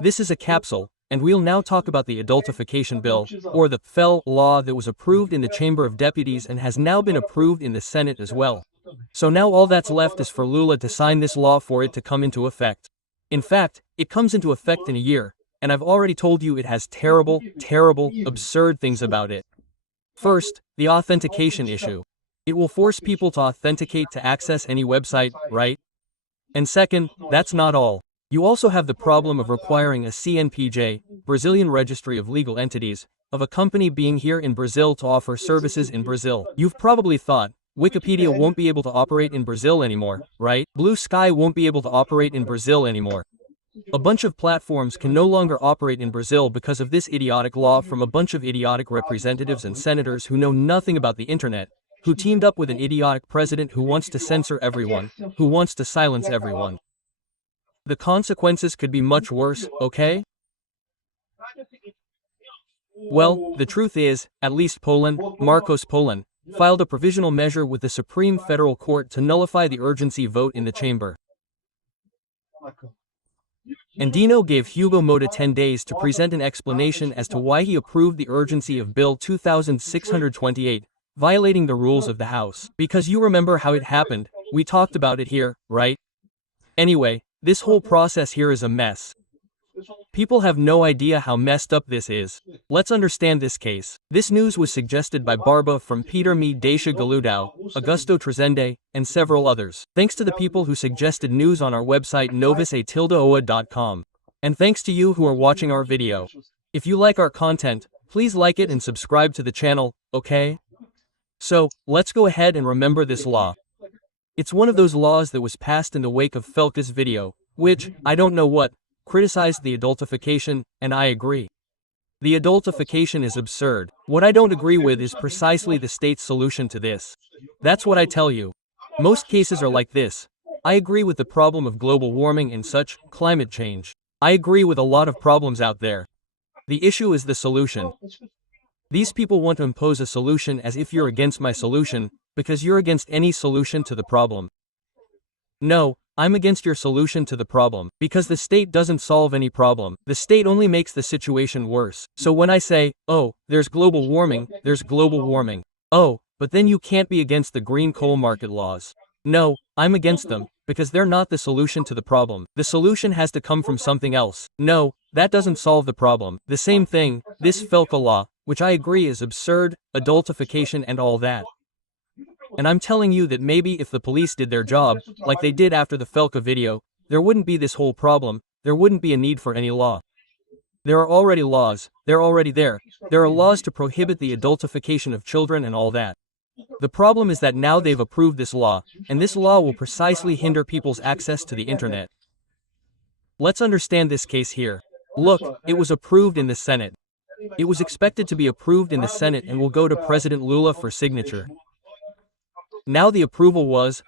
This is a capsule, and we'll now talk about the adultification bill, or the FEL law that was approved in the Chamber of Deputies and has now been approved in the Senate as well. So now all that's left is for Lula to sign this law for it to come into effect. In fact, it comes into effect in a year, and I've already told you it has terrible, absurd things about it. First, the authentication issue. It will force people to authenticate to access any website, right? And second, that's not all. You also have the problem of requiring a CNPJ, Brazilian Registry of Legal Entities, of a company being here in Brazil to offer services in Brazil. You've probably thought, Wikipedia won't be able to operate in Brazil anymore, right? Blue Sky won't be able to operate in Brazil anymore. A bunch of platforms can no longer operate in Brazil because of this idiotic law from a bunch of idiotic representatives and senators who know nothing about the internet, who teamed up with an idiotic president who wants to censor everyone, who wants to silence everyone. The consequences could be much worse, okay? Well, the truth is, at least Poland, Marcos Poland, filed a provisional measure with the Supreme Federal Court to nullify the urgency vote in the chamber. And DINO gave Hugo Motta 10 days to present an explanation as to why he approved the urgency of Bill 2628, violating the rules of the House. Because you remember how it happened, we talked about it here, right? Anyway, this whole process here is a mess. People have no idea how messed up this is. Let's understand this case. This news was suggested by Barba from Peter Me Dacia Galudao, Augusto Trezende, and several others. Thanks to the people who suggested news on our website novusatildaoa.com. And thanks to you who are watching our video. If you like our content, please like it and subscribe to the channel, okay? So, let's go ahead and remember this law. It's one of those laws that was passed in the wake of FELCA's video, which, I don't know what, criticized the adultification, and I agree. The adultification is absurd. What I don't agree with is precisely the state's solution to this. That's what I tell you. Most cases are like this. I agree with the problem of global warming and such, climate change. I agree with a lot of problems out there. The issue is the solution. These people want to impose a solution as if you're against my solution, because you're against any solution to the problem. No, I'm against your solution to the problem, because the state doesn't solve any problem. The state only makes the situation worse. So when I say, oh, there's global warming, there's global warming. Oh, but then you can't be against the green coal market laws. No, I'm against them, because they're not the solution to the problem. The solution has to come from something else. No, that doesn't solve the problem. The same thing, this FELCA law, which I agree is absurd, adultification and all that. And I'm telling you that maybe if the police did their job, like they did after the FELCA video, there wouldn't be this whole problem, there wouldn't be a need for any law. There are already laws, they're already there. There are laws to prohibit the adultification of children and all that. The problem is that now they've approved this law, and this law will precisely hinder people's access to the internet. Let's understand this case here. Look, it was approved in the Senate. It was expected to be approved in the Senate and will go to President Lula for signature. Now the approval was,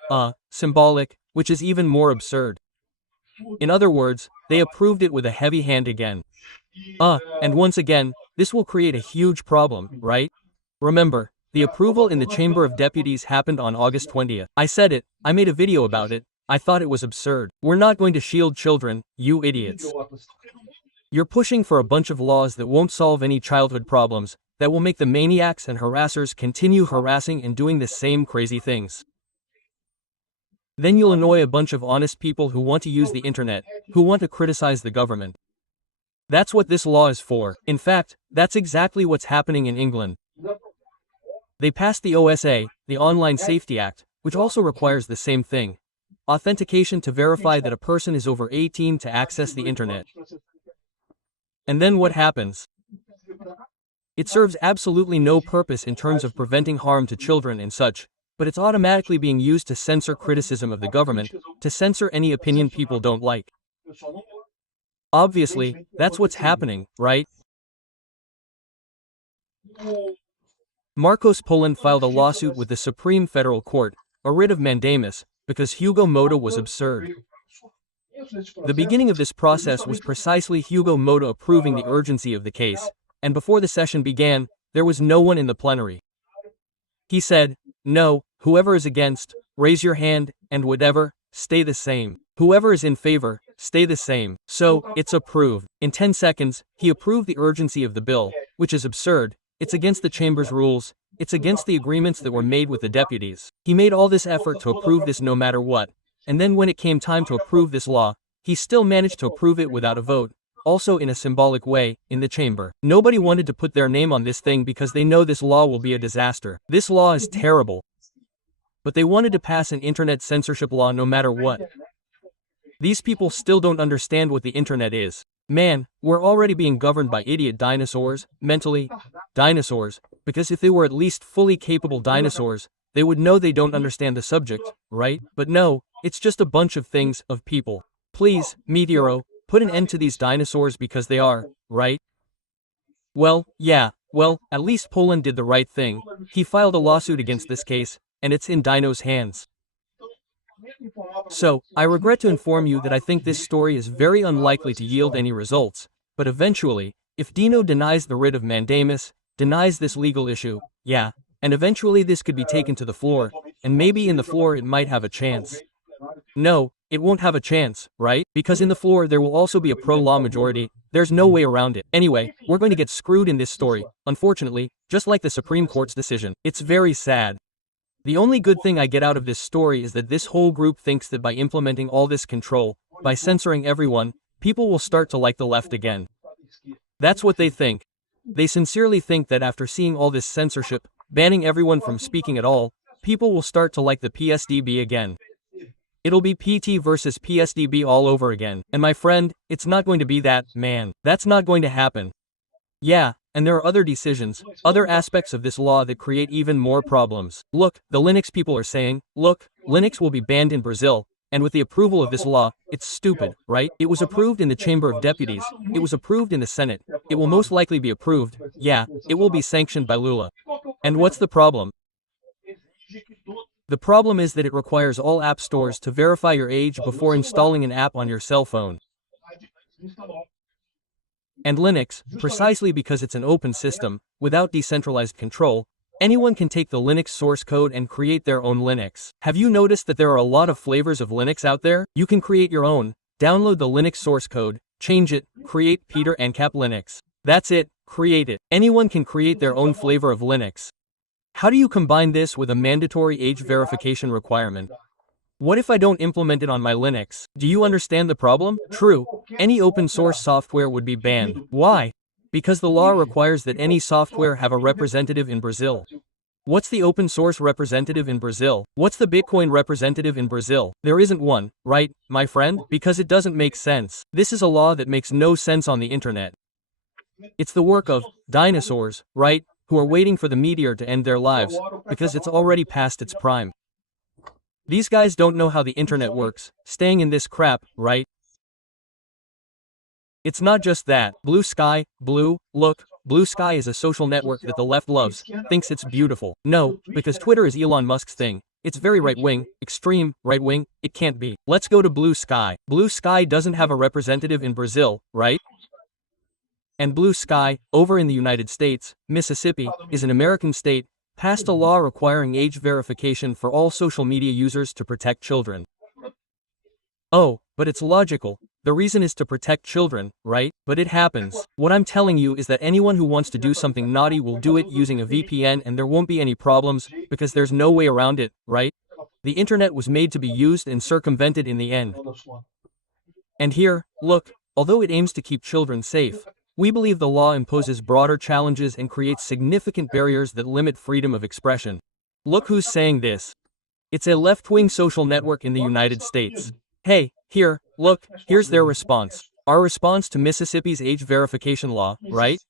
symbolic, which is even more absurd. In other words, they approved it with a heavy hand again. And once again, this will create a huge problem, right? Remember, the approval in the Chamber of Deputies happened on August 20th. I said it, I made a video about it, I thought it was absurd. We're not going to shield children, you idiots. You're pushing for a bunch of laws that won't solve any childhood problems, that will make the maniacs and harassers continue harassing and doing the same crazy things. Then you'll annoy a bunch of honest people who want to use the internet, who want to criticize the government. That's what this law is for. In fact, that's exactly what's happening in England. They passed the OSA, the Online Safety Act, which also requires the same thing. Authentication to verify that a person is over 18 to access the internet. And then what happens? It serves absolutely no purpose in terms of preventing harm to children and such, but it's automatically being used to censor criticism of the government, to censor any opinion people don't like. Obviously, that's what's happening, right? Marcos Poland filed a lawsuit with the Supreme Federal Court, a writ of mandamus, because Hugo Motta was absurd. The beginning of this process was precisely Hugo Motta approving the urgency of the case, and before the session began, there was no one in the plenary. He said, no, whoever is against, raise your hand, and whatever, stay the same. Whoever is in favor, stay the same. So, it's approved. In 10 seconds, he approved the urgency of the bill, which is absurd. It's against the chamber's rules. It's against the agreements that were made with the deputies. He made all this effort to approve this no matter what. And then when it came time to approve this law, he still managed to approve it without a vote. Also in a symbolic way, in the chamber. Nobody wanted to put their name on this thing because they know this law will be a disaster. This law is terrible. But they wanted to pass an internet censorship law no matter what. These people still don't understand what the internet is. Man, we're already being governed by idiot dinosaurs, mentally, dinosaurs, because if they were at least fully capable dinosaurs, they would know they don't understand the subject, right? But no, it's just a bunch of things, of people. Please, Meteoro, put an end to these dinosaurs because they are, right? Well, yeah, at least Poland did the right thing. He filed a lawsuit against this case, and it's in Dino's hands. So, I regret to inform you that I think this story is very unlikely to yield any results, but eventually, if Dino denies the writ of mandamus, denies this legal issue, yeah, and eventually this could be taken to the floor, and maybe in the floor it might have a chance. No, it won't have a chance, right? Because in the floor there will also be a pro-law majority. There's no way around it. Anyway, we're going to get screwed in this story, unfortunately, just like the Supreme Court's decision. It's very sad. The only good thing I get out of this story is that this whole group thinks that by implementing all this control, by censoring everyone, people will start to like the left again. That's what they think. They sincerely think that after seeing all this censorship, banning everyone from speaking at all, people will start to like the PSDB again. It'll be PT versus PSDB all over again. And my friend, it's not going to be that, man. That's not going to happen. Yeah, and there are other decisions, other aspects of this law that create even more problems. Look, the Linux people are saying, look, Linux will be banned in Brazil, and with the approval of this law, it's stupid, right? It was approved in the Chamber of Deputies, it was approved in the Senate, it will most likely be approved, yeah, it will be sanctioned by Lula. And what's the problem? The problem is that it requires all app stores to verify your age before installing an app on your cell phone. And Linux, precisely because it's an open system, without decentralized control, anyone can take the Linux source code and create their own Linux. Have you noticed that there are a lot of flavors of Linux out there? You can create your own, download the Linux source code, change it, create Peter and Cap Linux. That's it, create it. Anyone can create their own flavor of Linux. How do you combine this with a mandatory age verification requirement? What if I don't implement it on my Linux? Do you understand the problem? True, any open source software would be banned. Why? Because the law requires that any software have a representative in Brazil. What's the open source representative in Brazil? What's the Bitcoin representative in Brazil? There isn't one, right, my friend? Because it doesn't make sense. This is a law that makes no sense on the internet. It's the work of dinosaurs, right, who are waiting for the meteor to end their lives, because it's already past its prime. These guys don't know how the internet works, staying in this crap, right? It's not just that. Blue Sky, look, Blue Sky is a social network that the left loves, thinks it's beautiful. No, because Twitter is Elon Musk's thing. It's very right-wing, extreme, right-wing, it can't be. Let's go to Blue Sky. Blue Sky doesn't have a representative in Brazil, right? And Blue Sky, over in the United States, Mississippi, is an American state, passed a law requiring age verification for all social media users to protect children. Oh, but it's logical. The reason is to protect children, right? But it happens. What I'm telling you is that anyone who wants to do something naughty will do it using a VPN and there won't be any problems, because there's no way around it, right? The internet was made to be used and circumvented in the end. And here, look, although it aims to keep children safe, we believe the law imposes broader challenges and creates significant barriers that limit freedom of expression. Look who's saying this. It's a left-wing social network in the United States. Hey, here, look, here's their response. Our response to Mississippi's age verification law, right?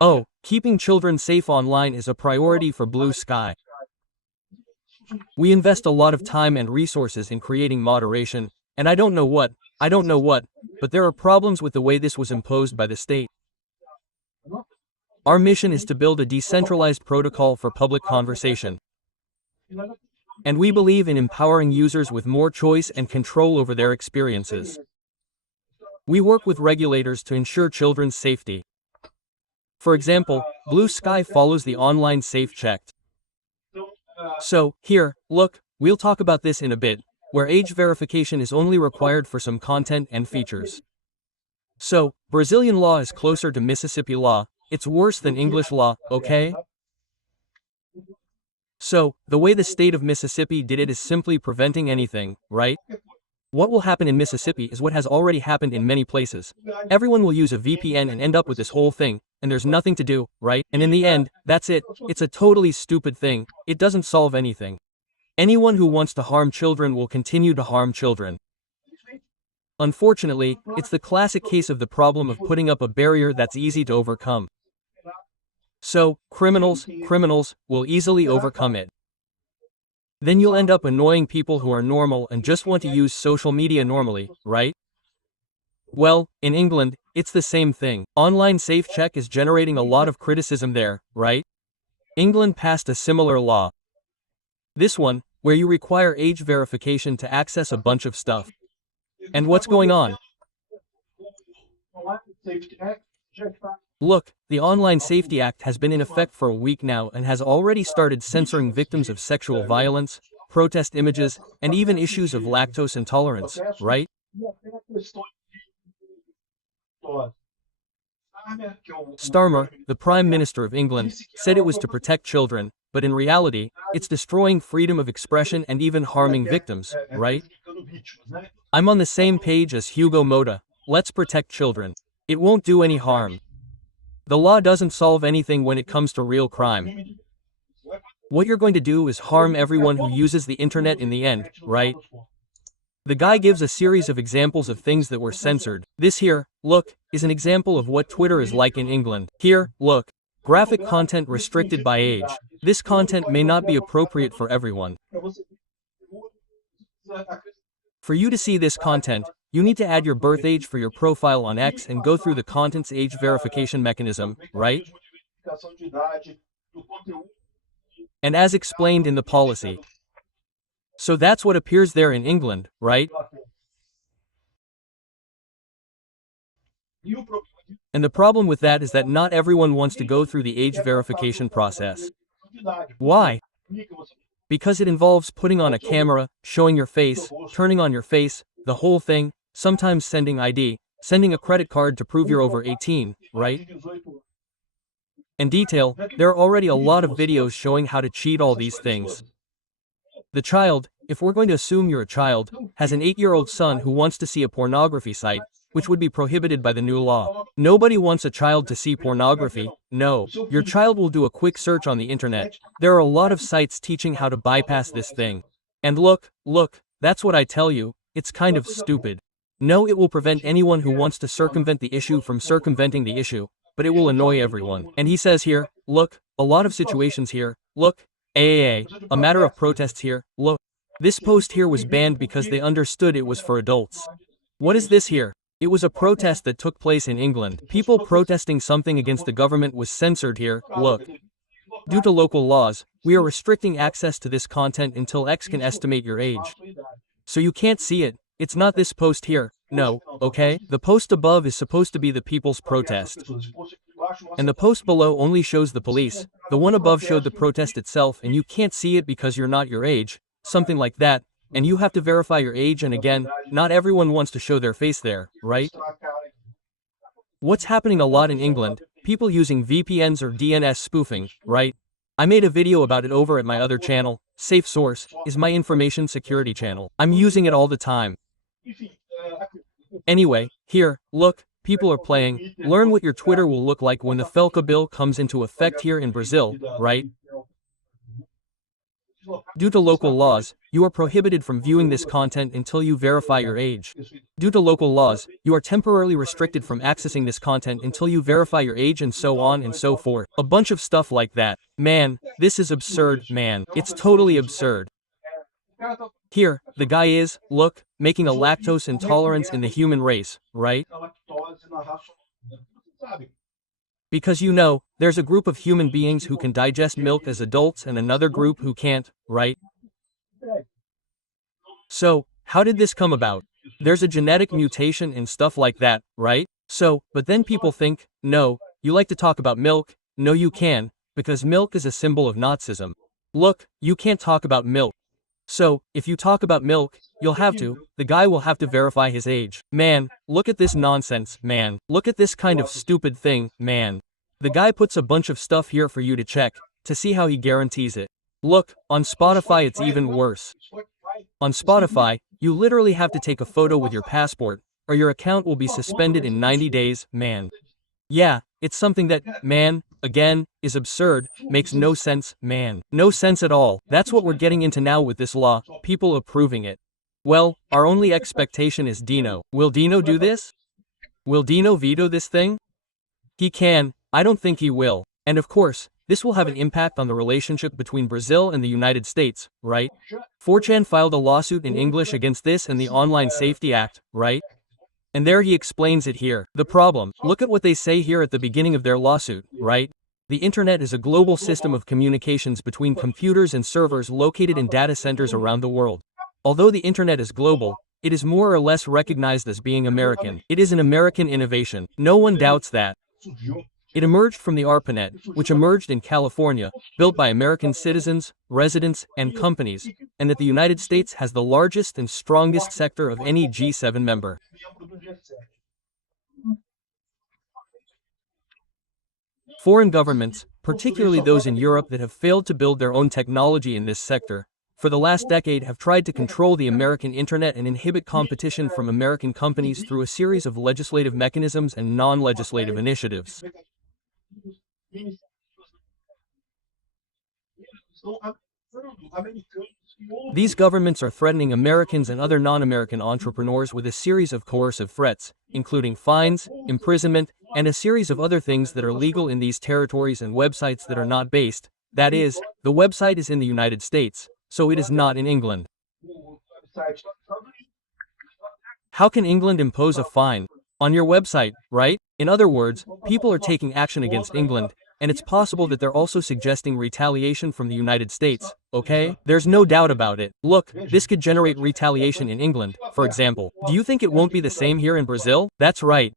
Oh, keeping children safe online is a priority for Blue Sky. We invest a lot of time and resources in creating moderation, and I don't know what, but there are problems with the way this was imposed by the state. Our mission is to build a decentralized protocol for public conversation. And we believe in empowering users with more choice and control over their experiences. We work with regulators to ensure children's safety. For example, Blue Sky follows the online Safe Check. So, here, look, we'll talk about this in a bit. where age verification is only required for some content and features. So, Brazilian law is closer to Mississippi law, it's worse than English law, okay? So, the way the state of Mississippi did it is simply preventing anything, right? What will happen in Mississippi is what has already happened in many places. Everyone will use a VPN and end up with this whole thing, and there's nothing to do, right? And in the end, that's it. It's a totally stupid thing. It doesn't solve anything. Anyone who wants to harm children will continue to harm children. Unfortunately, it's the classic case of the problem of putting up a barrier that's easy to overcome. So, criminals will easily overcome it. Then you'll end up annoying people who are normal and just want to use social media normally, right? Well, in England, it's the same thing. Online safe check is generating a lot of criticism there, right? England passed a similar law. This one, where you require age verification to access a bunch of stuff. And what's going on? Look, the Online Safety Act has been in effect for a week now and has already started censoring victims of sexual violence, protest images, and even issues of lactose intolerance, right? Starmer, the Prime Minister of England, said it was to protect children, but in reality, it's destroying freedom of expression and even harming victims, right? I'm on the same page as Hugo Motta. Let's protect children. It won't do any harm. The law doesn't solve anything when it comes to real crime. What you're going to do is harm everyone who uses the internet in the end, right? The guy gives a series of examples of things that were censored. This here, look, is an example of what Twitter is like in England. Here, look, graphic content restricted by age. This content may not be appropriate for everyone. For you to see this content, you need to add your birth age for your profile on X and go through the content's age verification mechanism, right? And as explained in the policy. So that's what appears there in England, right? And the problem with that is that not everyone wants to go through the age verification process. Why? Because it involves putting on a camera, showing your face, turning on your face, the whole thing, sometimes sending ID, sending a credit card to prove you're over 18, right? In detail, there are already a lot of videos showing how to cheat all these things. The child, if we're going to assume you're a child, has an 8-year-old son who wants to see a pornography site, which would be prohibited by the new law. Nobody wants a child to see pornography. No, your child will do a quick search on the internet. There are a lot of sites teaching how to bypass this thing. And look, that's what I tell you, it's kind of stupid. No, it will prevent anyone who wants to circumvent the issue from circumventing the issue, but it will annoy everyone. And he says here, look, a lot of situations here, look, a matter of protests here, look. This post here was banned because they understood it was for adults. What is this here? It was a protest that took place in England. People protesting something against the government was censored here, look. Due to local laws, we are restricting access to this content until X can estimate your age. So you can't see it. It's not this post here, no, okay? The post above is supposed to be the people's protest. And the post below only shows the police. The one above showed the protest itself and you can't see it because you're not your age, something like that, and you have to verify your age, and again, not everyone wants to show their face there, right? What's happening a lot in England, people using VPNs or DNS spoofing, right? I made a video about it over at my other channel. Safe Source is my information security channel. I'm using it all the time. Anyway, here, look, people are playing. Learn what your Twitter will look like when the FELCA bill comes into effect here in Brazil, right? Due to local laws, you are prohibited from viewing this content until you verify your age. Due to local laws, you are temporarily restricted from accessing this content until you verify your age, and so on and so forth. A bunch of stuff like that. Man, this is absurd, man. It's totally absurd. Here, the guy is, look, making a lactose intolerance in the human race, right? Because you know, there's a group of human beings who can digest milk as adults and another group who can't, right? So, how did this come about? There's a genetic mutation and stuff like that, right? So, but then people think, no, you like to talk about milk, no you can, because milk is a symbol of Nazism. Look, you can't talk about milk. So, if you talk about milk, the guy will have to verify his age. Man, look at this nonsense, man. Look at this kind of stupid thing, man. The guy puts a bunch of stuff here for you to check, to see how he guarantees it. Look, on Spotify it's even worse. On Spotify, you literally have to take a photo with your passport, or your account will be suspended in 90 days, man. Yeah, it's something that, man, again, is absurd, makes no sense, man. No sense at all. That's what we're getting into now with this law, people approving it. Well, our only expectation is DINO. Will DINO do this? Will DINO veto this thing? He can, I don't think he will. And of course, this will have an impact on the relationship between Brazil and the United States, right? 4chan filed a lawsuit in English against this and the Online Safety Act, right? And there he explains it here. The problem, look at what they say here at the beginning of their lawsuit, right? The internet is a global system of communications between computers and servers located in data centers around the world. Although the internet is global, it is more or less recognized as being American. It is an American innovation. No one doubts that. It emerged from the ARPANET, which emerged in California, built by American citizens, residents, and companies, and that the United States has the largest and strongest sector of any G7 member. Foreign governments, particularly those in Europe that have failed to build their own technology in this sector, for the last decade have tried to control the American internet and inhibit competition from American companies through a series of legislative mechanisms and non-legislative initiatives. These governments are threatening Americans and other non-American entrepreneurs with a series of coercive threats, including fines, imprisonment, and a series of other things that are legal in these territories and websites that are not based. That is, the website is in the United States, so it is not in England. How can England impose a fine on your website, right? In other words, people are taking action against England, and it's possible that they're also suggesting retaliation from the United States, okay? There's no doubt about it. Look, this could generate retaliation in England, for example. Do you think it won't be the same here in Brazil? That's right.